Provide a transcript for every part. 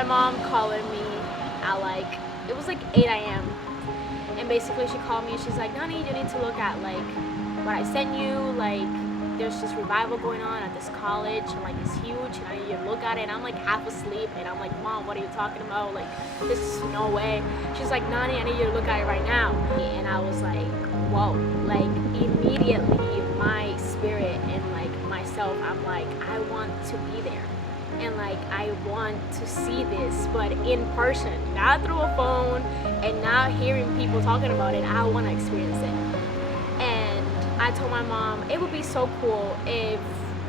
my mom calling me at like, it was like 8 a.m. And basically she called me and she's like, Nani, you need to look at like what I sent you. Like, there's this revival going on at this college and like it's huge and I need you to look at it. And I'm like half asleep and I'm like, Mom, what are you talking about? Like, this is no way. She's like, Nani, I need you to look at it right now. And I was like, whoa. Like, immediately my spirit and like myself, I'm like, I want to be there. And like, I want to see this, but in person, not through a phone and not hearing people talking about it. I want to experience it. And I told my mom, it would be so cool if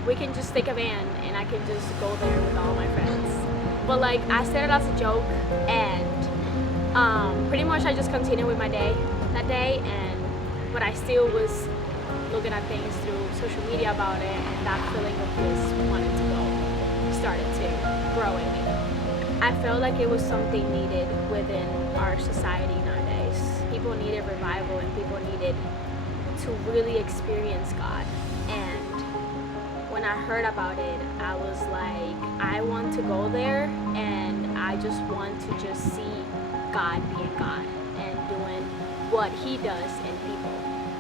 we can just take a van and I can just go there with all my friends. But like, I said it as a joke, and pretty much I just continued with my day that day, but I still was looking at things through social media about it, and that feeling of just wanting to go started to grow in me. I felt like it was something needed within our society nowadays. People needed revival and people needed to really experience God. And when I heard about it, I was like, I want to go there and I just want to just see God being God and doing what He does in people.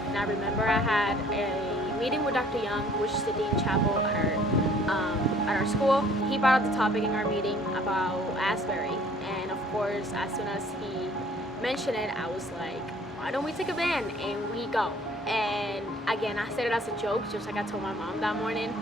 And I remember I had a meeting with Dr. Young, which is the Dean Chapel at our school. He brought up the topic in our meeting about Asbury, and of course, as soon as he mentioned it, I was like, why don't we take a van and we go? And again, I said it as a joke, just like I told my mom that morning,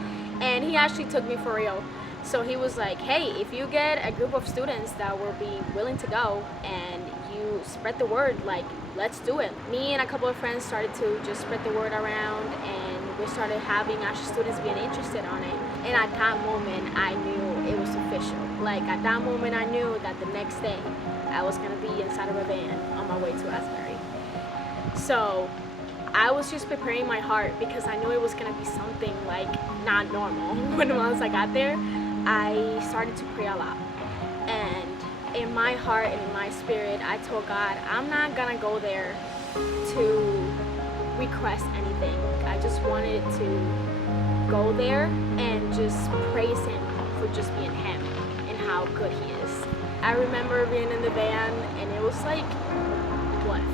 and he actually took me for real. So he was like, hey, if you get a group of students that will be willing to go and you spread the word, like, let's do it. Me and a couple of friends started to just spread the word around, and we started having actually students being interested on it. And at that moment, I knew it was official. Like, at that moment, I knew that the next day I was gonna be inside of a van on my way to Asbury. So I was just preparing my heart because I knew it was gonna be something like not normal. Once I got there, I started to pray a lot. And in my heart and in my spirit, I told God, I'm not gonna go there to request anything. I just wanted to go there and just praise Him for just being Him and how good He is. I remember being in the van, and it was like,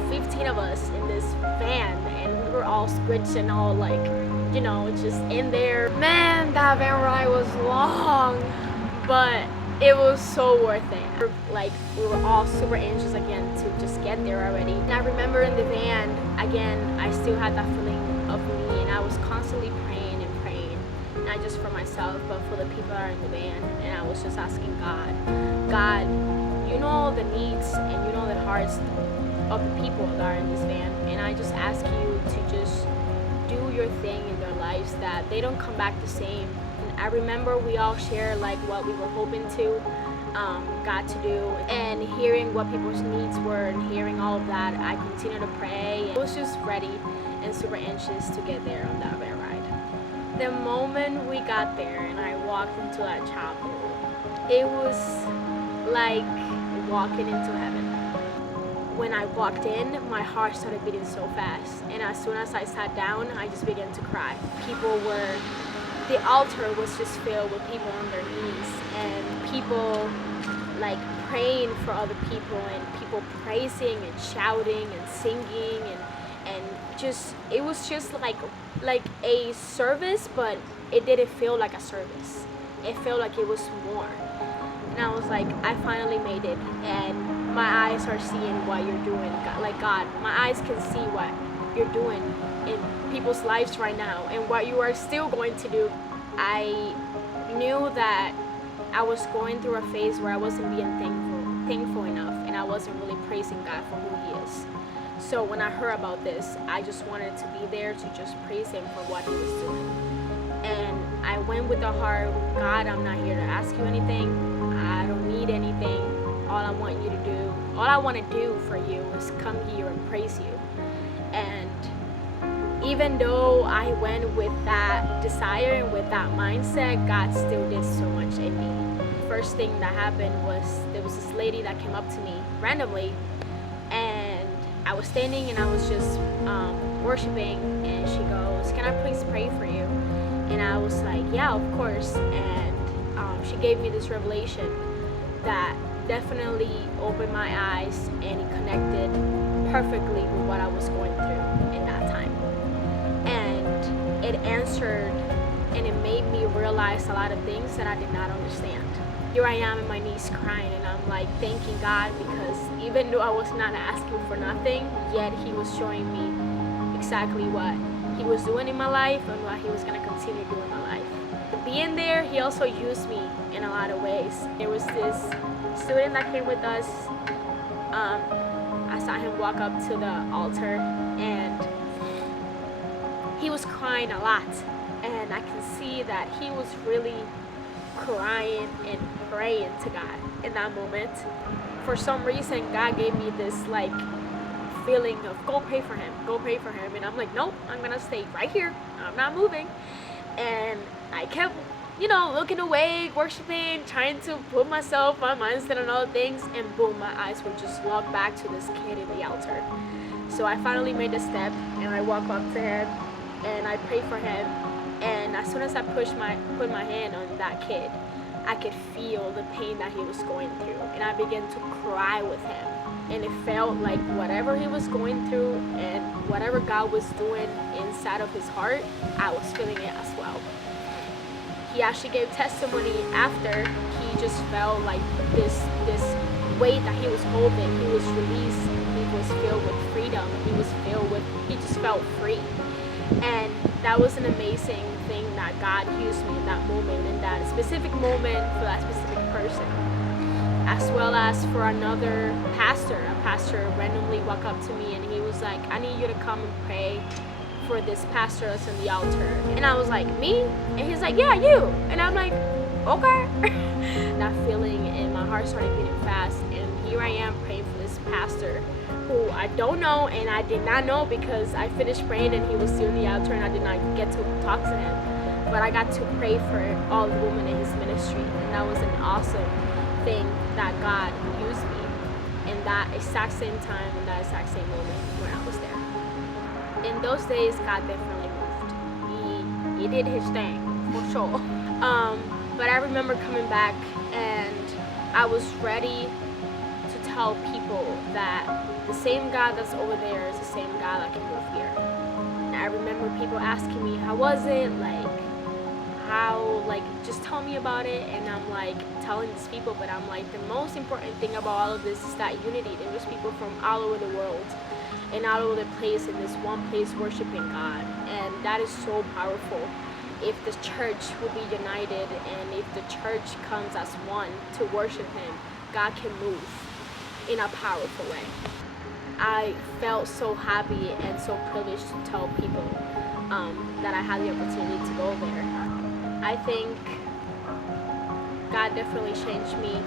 15 of us in this van, and we were all squished and all like, just in there. Man, that van ride was long, but it was so worth it. Like, we were all super anxious again to just get there already. And I remember in the van, again, I still had that feeling of me, and I was constantly praying and praying, not just for myself, but for the people that are in the van. And I was just asking God, you know the needs and you know the hearts of the people that are in this van, and I just ask you to just do your thing in their lives, that they don't come back the same. And I remember we all shared like what we were hoping to God to do, and hearing what people's needs were and hearing all of that, I continued to pray. I was just ready and super anxious to get there on that van ride. The moment we got there and I walked into that chapel, it was like walking into heaven. When I walked in, my heart started beating so fast, and as soon as I sat down, I just began to cry. The altar was just filled with people on their knees, and people like praying for other people, and people praising and shouting and singing, and just, it was just like a service, but it didn't feel like a service. It felt like it was more. And I was like, I finally made it, and my eyes are seeing what you're doing. God, my eyes can see what you're doing in people's lives right now and what you are still going to do. I knew that I was going through a phase where I wasn't being thankful enough, and I wasn't really praising God for who He is. So when I heard about this, I just wanted to be there to just praise Him for what He was doing. And I went with the heart, God, I'm not here to ask you anything. I don't need anything. All I want to do for you is come here and praise you. And even though I went with that desire and with that mindset, God still did so much in me. First thing that happened was there was this lady that came up to me randomly, and I was standing and I was just worshiping, and she goes, can I please pray for you? And I was like, yeah, of course. And she gave me this revelation that definitely opened my eyes, and it connected perfectly with what I was going through in that time. And it answered, and it made me realize a lot of things that I did not understand. Here I am on my knees crying, and I'm like thanking God, because even though I was not asking for nothing, yet He was showing me exactly what He was doing in my life and what He was going to continue doing in my life. Being there, He also used me in a lot of ways. There was this student that came with us. I saw him walk up to the altar, and he was crying a lot, and I can see that he was really crying and praying to God in that moment. For some reason, God gave me this like feeling of go pray for him, and I'm like, nope, I'm gonna stay right here, I'm not moving. And I kept looking away, worshiping, trying to put myself on mindset and all things, and boom, my eyes would just lock back to this kid in the altar. So I finally made a step, and I walk up to him, and I pray for him. And as soon as I put my hand on that kid, I could feel the pain that he was going through, and I began to cry with him. And it felt like whatever he was going through and whatever God was doing inside of his heart, I was feeling it as well. He actually gave testimony after. He just felt like this weight that he was holding, he was released. He was filled with freedom. He just felt free. And that was an amazing thing that God used me in that moment, in that specific moment for that specific person. As well as for another pastor. A pastor randomly walked up to me, and he was like, I need you to come and pray for this pastor that's in the altar. And I was like, me? And he's like, yeah, you. And I'm like, okay. That feeling in my heart started beating fast, and here I am praying for this pastor who I don't know, and I did not know, because I finished praying and he was still in the altar, and I did not get to talk to him. But I got to pray for all the women in his ministry, and that was an awesome thing that God used me in that exact same time, in that exact same moment when I was there. In those days, God definitely moved. He did his thing, for sure. But I remember coming back, and I was ready to tell people that the same God that's over there is the same God that can move here. And I remember people asking me, how was it? Just tell me about it. And I'm like telling these people, but I'm like, the most important thing about all of this is that unity. There was people from all over the world and all over the place in this one place worshiping God. And that is so powerful. If the church will be united, and if the church comes as one to worship Him, God can move in a powerful way. I felt so happy and so privileged to tell people that I had the opportunity to go there. I think God definitely changed me.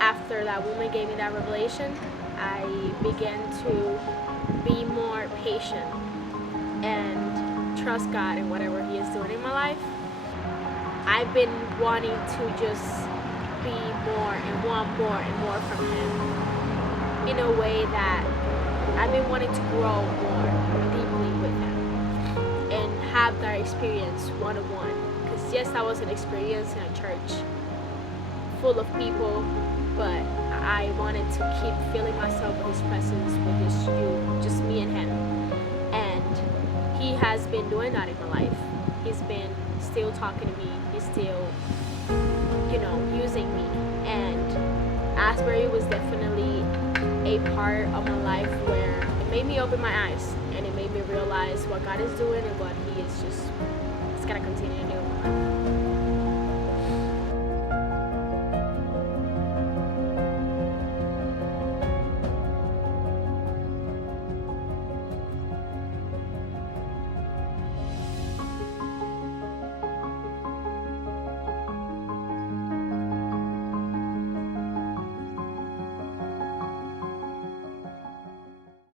After that woman gave me that revelation, I began to be more patient and trust God in whatever He is doing in my life. I've been wanting to just be more and want more and more from Him, in a way that I've been wanting to grow more deeply with Him and have that experience one-on-one. Because yes, I was an experience in a church full of people, but I wanted to keep filling myself with His presence, with just me and Him. And He has been doing that in my life. He's been still talking to me. He's still, using me. And Asbury was definitely a part of my life where it made me open my eyes, and it made me realize what God is doing and what He is just gonna continue to do in my life.